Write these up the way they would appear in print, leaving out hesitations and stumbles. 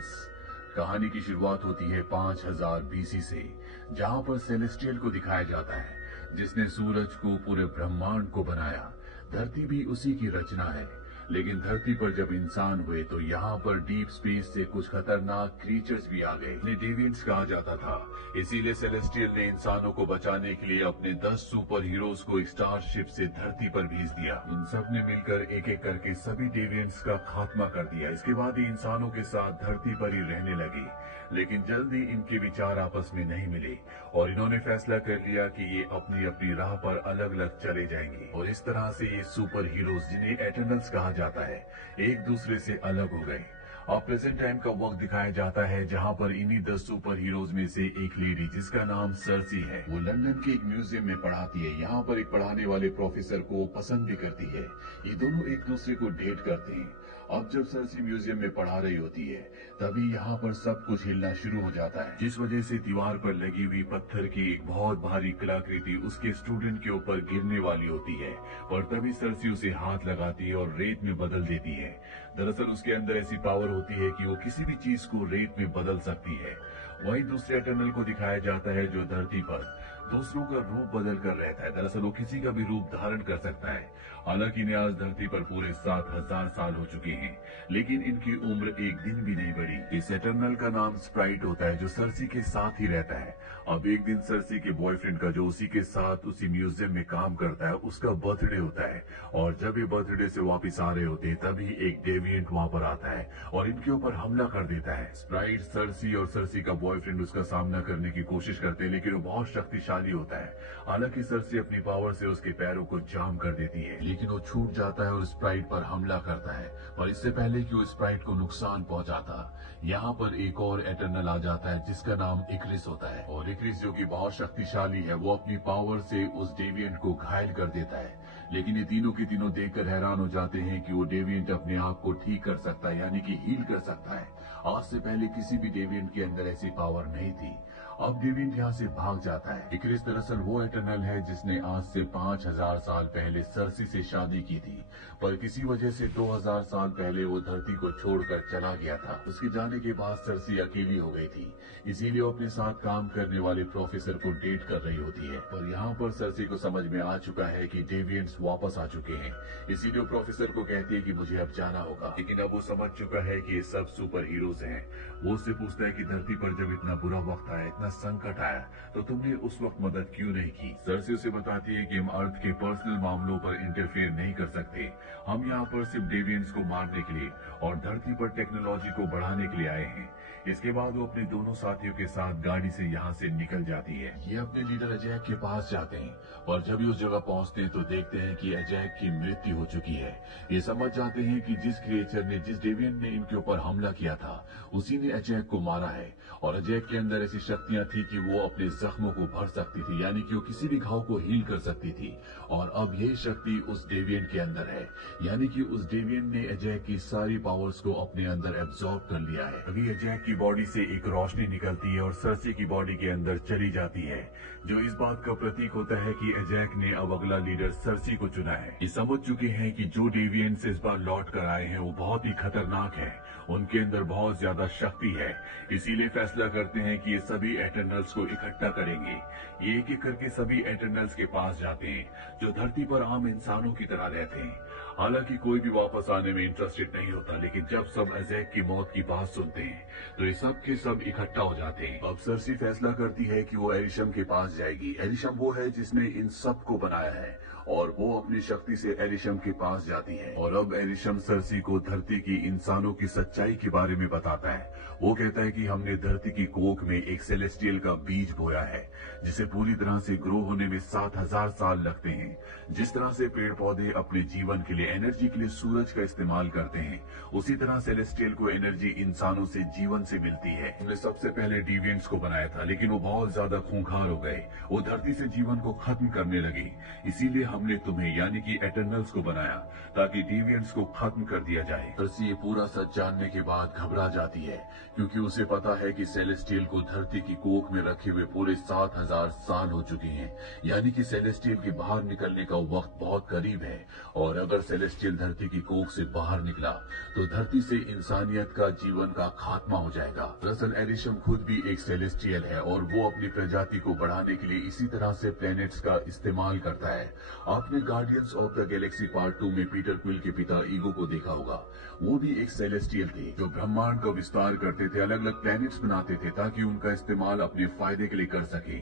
Eternals. कहानी की शुरुआत होती है 5000 बीसी से, जहां पर सेलेस्टियल को दिखाया जाता है जिसने सूरज को, पूरे ब्रह्मांड को बनाया। धरती भी उसी की रचना है। लेकिन धरती पर जब इंसान हुए तो यहाँ पर डीप स्पेस से कुछ खतरनाक क्रीचर्स भी आ गए, इन्हें डेविएंट्स कहा जाता था। इसीलिए सेलेस्टियल ने इंसानों को बचाने के लिए अपने 10 सुपर हीरोज को एक स्टारशिप से धरती पर भेज दिया। इन सब ने मिलकर एक एक करके सभी डेविएंट्स का खात्मा कर दिया। इसके बाद ही इंसानों के साथ धरती पर ही रहने लगे। लेकिन जल्दी इनके विचार आपस में नहीं मिले और इन्होंने फैसला कर लिया कि ये अपनी अपनी राह पर अलग अलग चले जाएंगे। और इस तरह से ये सुपर हीरोज, जिन्हें एटर्नल्स कहा जाता है, एक दूसरे से अलग हो गए। अब प्रेजेंट टाइम का वक्त दिखाया जाता है जहां पर इन्हीं 10 सुपर हीरोज में से एक लेडी, जिसका नाम सर्सी है, वो लंदन के एक म्यूजियम में पढ़ाती है। यहाँ पर एक पढ़ाने वाले प्रोफेसर को पसंद भी करती है। ये दोनों एक दूसरे को डेट करते हैं। अब जब सर्सी म्यूजियम में पढ़ा रही होती है तभी यहाँ पर सब कुछ हिलना शुरू हो जाता है, जिस वजह से दीवार पर लगी हुई पत्थर की एक बहुत भारी कलाकृति उसके स्टूडेंट के ऊपर गिरने वाली होती है। और तभी सर्सी उसे हाथ लगाती है और रेत में बदल देती है। दरअसल उसके अंदर ऐसी पावर होती है कि वो किसी भी चीज को रेत में बदल सकती है। वहीं दूसरे एटर्नल को दिखाया जाता है जो धरती पर दूसरों का रूप बदल कर रहता है। दरअसल वो किसी का भी रूप धारण कर सकता है। हालांकि इन्हें आज धरती पर पूरे 7000 साल हो चुके हैं, लेकिन इनकी उम्र एक दिन भी नहीं बढ़ी। इस एटर्नल का नाम स्प्राइट होता है, जो सर्सी के साथ ही रहता है। अब एक दिन सर्सी के बॉयफ्रेंड का, जो उसी के साथ उसी म्यूजियम में काम करता है, उसका बर्थडे होता है। और जब ये बर्थडे से वापस आ रहे होते हैं तभी एक डेविएंट वहां पर आता है और इनके ऊपर हमला कर देता है। स्प्राइट, सर्सी और सर्सी का बॉयफ्रेंड उसका सामना करने की कोशिश करते हैं, लेकिन वो बहुत शक्तिशाली होता है। हालांकि सर्सी अपनी पावर से उसके पैरों को जाम कर देती है, लेकिन वो छूट जाता है और स्प्राइट पर हमला करता है। पर इससे पहले कि वो स्प्राइट को नुकसान पहुंचाता, यहाँ पर एक और एटर्नल आ जाता है जिसका नाम इक्रिस होता है। और इक्रिस, जो कि बहुत शक्तिशाली है, वो अपनी पावर से उस डेविएंट को घायल कर देता है। लेकिन ये तीनों के तीनों देखकर हैरान हो जाते हैं कि वो डेविएंट अपने आप को ठीक कर सकता है, यानी कि हील कर सकता है। आज से पहले किसी भी डेविएंट के अंदर ऐसी पावर नहीं थी। अब डेविएंट यहाँ से भाग जाता है। इक्रिस दरअसल वो एटर्नल है जिसने आज से 5000 साल पहले सर्सी से शादी की थी, पर किसी वजह से 2000 साल पहले वो धरती को छोड़कर चला गया था। उसके जाने के बाद सर्सी अकेली हो गई थी, इसीलिए वो अपने साथ काम करने वाले प्रोफेसर को डेट कर रही होती है। पर यहाँ पर सर्सी को समझ में आ चुका है कि डेविएंट्स वापस आ चुके हैं, इसीलिए प्रोफेसर को कहती है कि मुझे अब जाना होगा। लेकिन अब वो समझ चुका है कि ये सब सुपर हीरोज हैं। वो उससे पूछता है कि धरती पर जब इतना बुरा वक्त आया, इतना संकट आया, तो तुमने उस वक्त मदद क्यों नहीं की। सर्सी उसे बताती है कि हम अर्थ के पर्सनल मामलों पर इंटरफेयर नहीं कर सकते। हम यहाँ पर सिर्फ डेविएंट्स को मारने के लिए और धरती पर टेक्नोलॉजी को बढ़ाने के लिए आए हैं। इसके बाद वो अपने दोनों साथियों के साथ गाड़ी से यहाँ से निकल जाती है। ये अपने लीडर अजैक के पास जाते हैं, और जब ये उस जगह पहुँचते हैं तो देखते हैं कि अजैक की मृत्यु हो चुकी है। ये समझ जाते हैं कि जिस क्रिएचर ने, जिस डेविएंट ने इनके ऊपर हमला किया था, उसी ने अजैक को मारा है। और अजैक के अंदर ऐसी शक्तियां थी कि वो अपने जख्मों को भर सकती थी, यानी कि वो किसी भी घाव को हील कर सकती थी। और अब यही शक्ति उस डेविएंट के अंदर है, यानी कि उस डेविएंट ने अजैक की सारी पावर्स को अपने अंदर एब्जॉर्ब कर लिया है। अभी अजैक की बॉडी से एक रोशनी निकलती है और सर्सी की बॉडी के अंदर चली जाती है, जो इस बात का प्रतीक होता है कि अजैक ने अब अगला लीडर सर्सी को चुना है। ये समझ चुके हैं कि जो डेविएंट्स इस बार लौट कर आए हैं वो बहुत ही खतरनाक है, उनके अंदर बहुत ज्यादा शक्ति है। इसीलिए फैसला करते हैं कि ये सभी एटर्नल्स को इकट्ठा करेंगे। ये एक एक करके सभी एटर्नल्स के पास जाते हैं, जो धरती पर आम इंसानों की तरह रहते हैं। हालांकि कोई भी वापस आने में इंटरेस्टेड नहीं होता, लेकिन जब सब अजैक की मौत की बात सुनते हैं तो ये सब के सब इकट्ठा हो जाते हैं। अब सर्सी फैसला करती है कि वो एरिशम के पास जाएगी। एरिशम वो है जिसने इन सब को बनाया है, और वो अपनी शक्ति से एरिशम के पास जाती है। और अब एरिशम सर्सी को धरती की इंसानों की सच्चाई के बारे में बताता है। वो कहता है कि हमने धरती की कोख में एक सेलेस्टियल का बीज बोया है, जिसे पूरी तरह से ग्रो होने में 7000 साल लगते हैं। जिस तरह से पेड़ पौधे अपने जीवन के लिए, एनर्जी के लिए सूरज का इस्तेमाल करते हैं, उसी तरह सेलेस्टियल को एनर्जी इंसानों से, जीवन से मिलती है। हमने सबसे पहले डेविएंट्स को बनाया था, लेकिन वो बहुत ज्यादा खूंखार हो गए, वो धरती से जीवन को खत्म करने लगे। इसीलिए हमने तुम्हें, यानी कि एटर्नल्स को बनाया, ताकि डेविएंट्स को खत्म कर दिया जाए। सर्सी ये पूरा सच जानने के बाद घबरा जाती है, क्योंकि उसे पता है कि सेलेस्टियल को धरती की कोख में रखे हुए पूरे 7000 साल हो चुके हैं, यानी कि सेलेस्टियल के बाहर निकलने का वक्त बहुत करीब है। और अगर सेलेस्टियल धरती की कोख से बाहर निकला तो धरती से इंसानियत का जीवन का खात्मा हो जाएगा। दरअसल एरिशम खुद भी एक सेलेस्टियल है और वो अपनी प्रजाति को बढ़ाने के लिए इसी तरह से प्लैनेट्स का इस्तेमाल करता है। आपने guardians of the Galaxy part 2 में पीटर क्विल के पिता ईगो को देखा होगा। वो भी एक सेलेस्टियल थे जो ब्रह्मांड का विस्तार करते थे, अलग अलग प्लैनेट्स बनाते थे ताकि उनका इस्तेमाल अपने फायदे के लिए कर सके।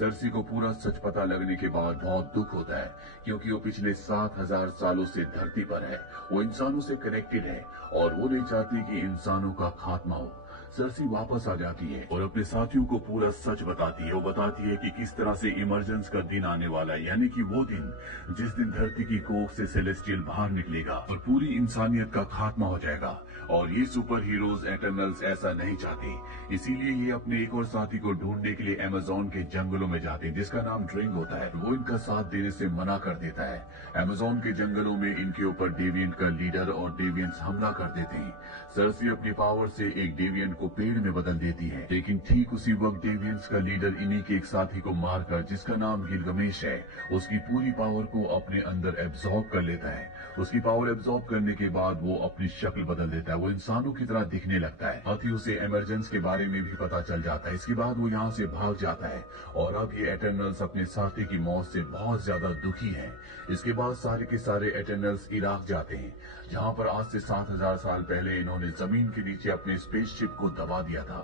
सर्सी को पूरा सच पता लगने के बाद बहुत दुख होता है क्योंकि वो पिछले 7000 सालों से धरती पर है। वो इंसानों से कनेक्टेड है और वो नहीं चाहती कि इंसानों का खात्मा हो। सर्सी वापस आ जाती है और अपने साथियों को पूरा सच बताती है। वो बताती है कि किस तरह से इमरजेंस का दिन आने वाला है, यानी कि वो दिन जिस दिन धरती की कोख से सेलेस्टियल बाहर निकलेगा और पूरी इंसानियत का खात्मा हो जाएगा। और ये सुपर हीरोज एटर्नल्स ऐसा नहीं चाहते, इसीलिए ये अपने एक और साथी को ढूंढने के लिए अमेज़न के जंगलों में जाते हैं जिसका नाम ड्रिंग होता है। वो इनका साथ देने से मना कर देता है। अमेज़न के जंगलों में इनके ऊपर डेविएंट का लीडर और डेविएंट्स हमला कर देते हैं। सर्सी अपनी पावर से एक डेविएंट को पेड़ में बदल देती है, लेकिन ठीक उसी वक्त डेविएंट्स का लीडर इन्हीं के एक साथी को मारकर, जिसका नाम गिलगमेश है, उसकी पूरी पावर को अपने अंदर एब्जॉर्ब कर लेता है। उसकी पावर एब्जॉर्ब करने के बाद वो अपनी शक्ल बदल देता है। वो इंसानों की तरह दिखने लगता है। साथ ही उसे इमरजेंस के बारे में भी पता चल जाता है। इसके बाद वो यहाँ से भाग जाता है और अब ये एटर्नल्स अपने साथी की मौत से बहुत ज्यादा दुखी हैं। इसके बाद सारे के सारे एटर्नल्स इराक जाते हैं जहाँ पर आज से 7000 साल पहले इन्होंने जमीन के नीचे अपने स्पेसशिप को दबा दिया था।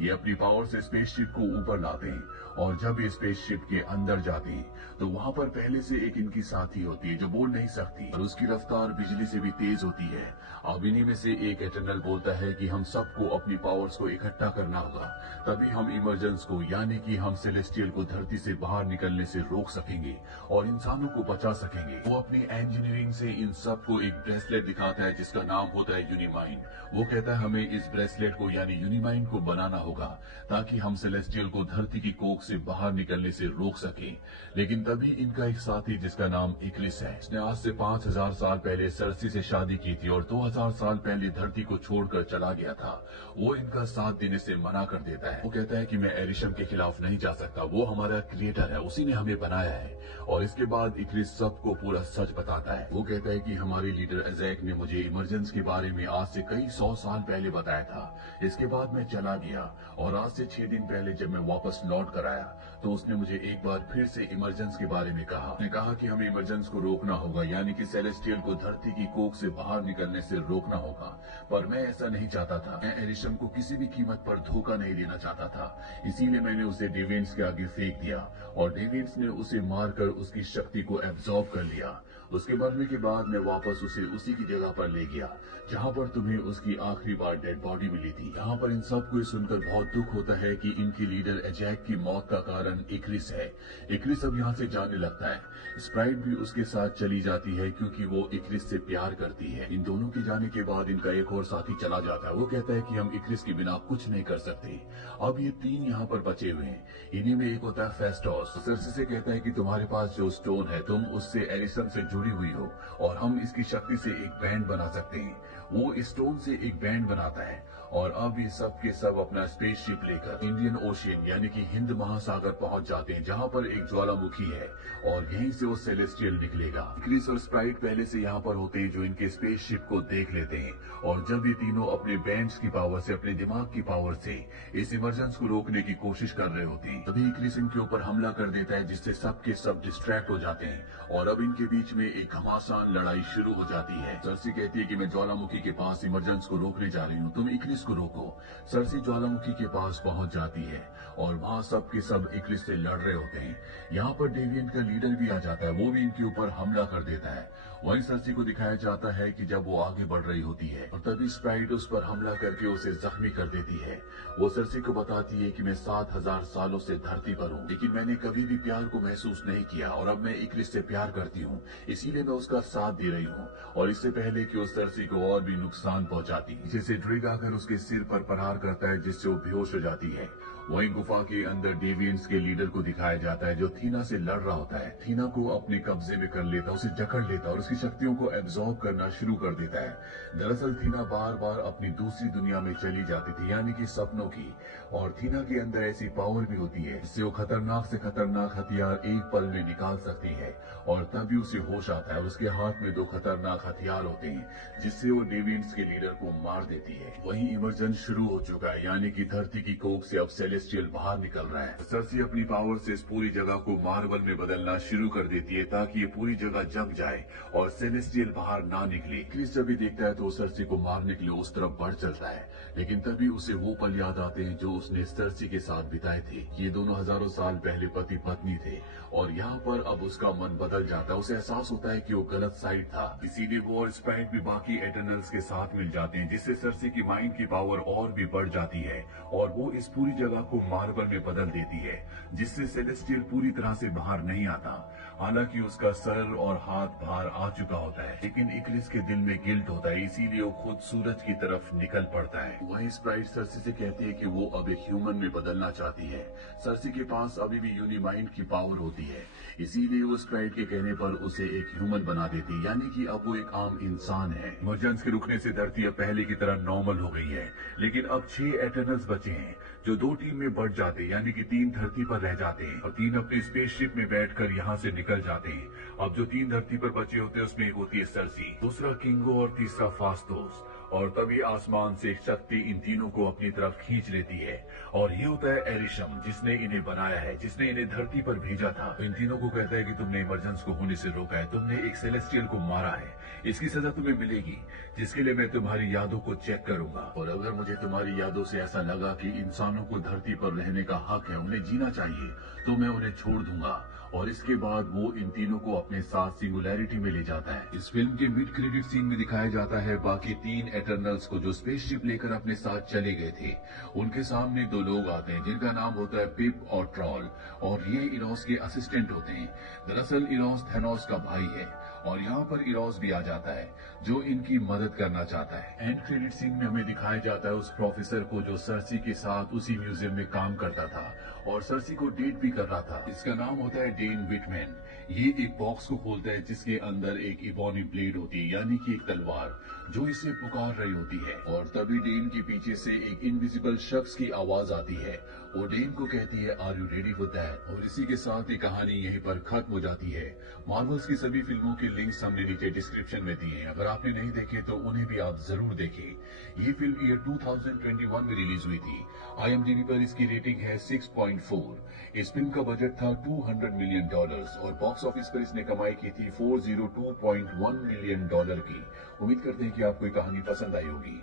ये अपनी पावर से स्पेसशिप को ऊपर लाते हैं और जब ये स्पेसशिप के अंदर जाते हैं तो वहां पर पहले से एक इनकी साथी होती है जो बोल नहीं सकती और उसकी रफ्तार बिजली से भी तेज होती है। अब इन्हीं में से एक एटर्नल बोलता है कि हम सबको अपनी पावर्स को इकट्ठा करना होगा, तभी हम इमरजेंस को, यानी कि हम सेलेस्टियल को धरती से बाहर निकलने से रोक सकेंगे और इंसानों को बचा सकेंगे। वो अपनी इंजीनियरिंग से इन सबको एक ब्रेसलेट दिखाता है जिसका नाम होता है यूनिमाइंड। वो कहता है हमें इस ब्रेसलेट को यानी यूनिमाइंड को बनाना होगा ताकि हम सेलेस्टियल को धरती की कोख से बाहर निकलने से रोक सके। लेकिन तभी इनका एक साथी जिसका नाम इक्लिस है, उसने आज से 5000 साल पहले सर्सी से शादी की थी और 2000 साल पहले धरती को छोड़कर चला गया था। वो इनका साथ देने से मना कर देता है। वो कहता है कि मैं एरिशम के खिलाफ नहीं जा सकता, वो हमारा क्रिएटर है, उसी ने हमें बनाया है। और इसके बाद इक्लिस सबको पूरा सच बताता है। वो कहता है कि हमारे लीडर एजैक ने मुझे इमरजेंस के बारे में आज से कई 100 साल पहले बताया था। इसके बाद मैं चला गया और आज से 6 दिन पहले जब मैं वापस लौट कर आया तो उसने मुझे एक बार फिर से इमरजेंस के बारे में कहा। उसने कहा कि हमें इमरजेंस को रोकना होगा, यानी कि सेलेस्टियल को धरती की कोख से बाहर निकलने से रोकना होगा। पर मैं ऐसा नहीं चाहता था। मैं एरिशम को किसी भी कीमत पर धोखा नहीं देना चाहता था, इसीलिए मैंने उसे डेविएंट्स के आगे फेंक दिया और डेविएंट्स ने उसे मारकर उसकी शक्ति को एब्जॉर्ब कर लिया। उसके मरने के बाद मैं वापस उसे उसी की जगह पर ले गया जहाँ पर तुम्हें उसकी आखिरी बार डेड बॉडी मिली थी। यहाँ पर इन सबको ये सुनकर बहुत दुख होता है कि इनकी लीडर एजैक की मौत का कारण इक्लिस है। इक्लिस अब यहाँ से जाने लगता है। स्प्राइट भी उसके साथ चली जाती है क्योंकि वो इक्लिस से प्यार करती है। इन दोनों के जाने के बाद इनका एक और साथी चला जाता है। वो कहता है कि हम इक्लिस के बिना कुछ नहीं कर सकते। अब ये 3 यहाँ पर बचे हुए हैं। इन्हीं में एक होता है फेस्टोस। सर्सी से कहता है कि तुम्हारे पास जो स्टोन है तुम उससे एरिशम से जुड़ी हुई हो और हम इसकी शक्ति से एक बैंड बना सकते हैं। वो इस स्टोन से एक बैंड बनाता है और अब ये सब के सब अपना स्पेसशिप लेकर इंडियन ओशियन यानी कि हिंद महासागर पहुंच जाते हैं जहां पर एक ज्वालामुखी है और यहीं से वो सेलेस्टियल निकलेगा। क्रिस और स्प्राइट पहले से यहाँ पर होते हैं जो इनके स्पेसशिप को देख लेते हैं और जब ये तीनों अपने बैंड्स की पावर से, अपने दिमाग की पावर से इस इमरजेंस को रोकने की कोशिश कर रहे होते हैं, तभी क्रिस इनके ऊपर हमला कर देता है जिससे सब के सब डिस्ट्रैक्ट हो जाते हैं और अब इनके बीच में एक घमासान लड़ाई शुरू हो जाती है। सर्सी कहती है कि मैं ज्वालामुखी के पास इमरजेंस को रोकने जा रही हूँ, तुम इक्लिस को रोको। सर्सी ज्वालामुखी के पास पहुंच जाती है और वहाँ सब के सब इक्लिस से लड़ रहे होते हैं। यहाँ पर डेविएंट का लीडर भी आ जाता है, वो भी इनके ऊपर हमला कर देता है। वहीं सर्सी को दिखाया जाता है कि जब वो आगे बढ़ रही होती है और तभी स्प्राइट उस पर हमला करके उसे जख्मी कर देती है। वो सर्सी को बताती है कि मैं 7000 सालों से धरती पर हूँ, लेकिन मैंने कभी भी प्यार को महसूस नहीं किया और अब मैं इक्लिस से प्यार करती हूँ, इसीलिए मैं उसका साथ दे रही हूँ। और इससे पहले कि उस सर्सी को और भी नुकसान पहुंचाती, जैसे ड्रिग आकर उसके सिर पर प्रहार करता है जिससे वो बेहोश हो जाती है। वहीं गुफा के अंदर डेविएंट्स के लीडर को दिखाया जाता है जो थीना से लड़ रहा होता है। थीना को अपने कब्जे में कर लेता, उसे जकड़ लेता और उसके उसकी शक्तियों को एब्जॉर्ब करना शुरू कर देता है। दरअसल थीना बार बार अपनी दूसरी दुनिया में चली जाती थी, यानी कि सपनों की। और थीना के अंदर ऐसी पावर भी होती है जिससे वो खतरनाक से खतरनाक हथियार एक पल में निकाल सकती है। और तभी उसे होश आता है और उसके हाथ में 2 खतरनाक हथियार होते हैं जिससे वो डेविएंट्स के लीडर को मार देती है। वहीं इमरजेंस शुरू हो चुका है, यानी कि धरती की कोख से अब सेलेस्टियल बाहर निकल रहा है। सर्सी अपनी पावर से इस पूरी जगह को मार्बल में बदलना शुरू कर देती है ताकि ये पूरी जगह जम जाए और सेलेस्टियल बाहर ना निकले। क्रिस जब भी देखता है तो सर्सी को मारने के लिए उस तरफ बढ़ चलता है, लेकिन तभी उसे वो पल याद आते हैं जो उसने सर्सी के साथ बिताए थे। ये दोनों हजारों साल पहले पति पत्नी थे और यहाँ पर अब उसका मन बदल जाता है। उसे एहसास होता है कि वो गलत साइड था, इसीलिए वो और स्प्राइट भी बाकी एटर्नल्स के साथ मिल जाते हैं, जिससे सर्सी की माइंड की पावर और भी बढ़ जाती है और वो इस पूरी जगह को मार्बल में बदल देती है, जिससे सेलेस्टियल पूरी तरह से बाहर नहीं आता। हालांकि उसका सर और हाथ बाहर आ चुका होता है, लेकिन इक्लिस के दिल में गिल्ट होता है, इसीलिए वो खुद सूरज की तरफ निकल पड़ता है। वहीं स्प्राइट सर्सी से कहती है कि वो अब एक ह्यूमन में बदलना चाहती है। सर्सी के पास अभी भी यूनिमाइंड की पावर होती है, इसीलिए वो स्प्राइट के कहने पर उसे एक ह्यूमन बना देती है, यानी कि अब वो एक आम इंसान है। इमरजेंस के रुकने से धरती अब पहले की तरह नॉर्मल हो गई है, लेकिन अब 6 एटर्नल्स बचे हैं जो 2 टीम में बढ़ जाते हैं, यानी कि 3 धरती पर रह जाते हैं और 3 अपनी स्पेसशिप में बैठकर यहाँ से निकल जाते हैं। अब जो 3 धरती पर बचे होते हैं उसमें एक होती है सर्सी, दूसरा किंगो और तीसरा फास्टोस। और तभी आसमान से एक शक्ति इन तीनों को अपनी तरफ खींच लेती है और ये होता है एरिशम, जिसने इन्हें बनाया है, जिसने इन्हें धरती पर भेजा था। तो इन तीनों को कहता है कि तुमने इमरजेंस को होने से रोका है, तुमने एक सेलेस्टियल को मारा है, इसकी सजा तुम्हें मिलेगी, जिसके लिए मैं तुम्हारी यादों को चेक करूंगा। और अगर मुझे तुम्हारी यादों से ऐसा लगा कि इंसानों को धरती पर रहने का हक है, उन्हें जीना चाहिए, तो मैं उन्हें छोड़ दूंगा। और इसके बाद वो इन तीनों को अपने साथ सिंगुलैरिटी में ले जाता है। इस फिल्म के मिड क्रेडिट सीन में दिखाया जाता है बाकी 3 एटर्नल्स को जो स्पेसशिप लेकर अपने साथ चले गए थे। उनके सामने 2 लोग आते हैं जिनका नाम होता है पिप और ट्रॉल, और ये इरोस के असिस्टेंट होते हैं। दरअसल इरोस थैनोस का भाई है और यहाँ पर इरोस भी आ जाता है जो इनकी मदद करना चाहता है। एंड क्रेडिट सीन में हमें दिखाया जाता है उस प्रोफेसर को जो सर्सी के साथ उसी म्यूजियम में काम करता था और सर्सी को डेट भी कर रहा था। इसका नाम होता है डेन विटमैन। ये एक बॉक्स को खोलता है जिसके अंदर एक इबोनी ब्लेड होती है, यानी कि एक तलवार जो इसे पुकार रही होती है। और तभी डेन के पीछे से एक इनविजिबल शख्स की आवाज आती है। वो डेन को कहती है, are you ready for that? और इसी के साथ ये कहानी यहीं पर खत्म हो जाती है। मार्वल्स की सभी फिल्मों के लिंक्स हमने नीचे डिस्क्रिप्शन में दिए हैं, अगर आपने नहीं देखे तो उन्हें भी आप जरूर देखें। ये फिल्म ईयर 2021 में रिलीज हुई थी। IMDb पर इसकी रेटिंग है 6.4। इस फिल्म का बजट था $200 मिलियन और बॉक्स ऑफिस पर इसने कमाई की थी $402.1 मिलियन की। उम्मीद करते हैं कि आपको ये कहानी पसंद आई होगी।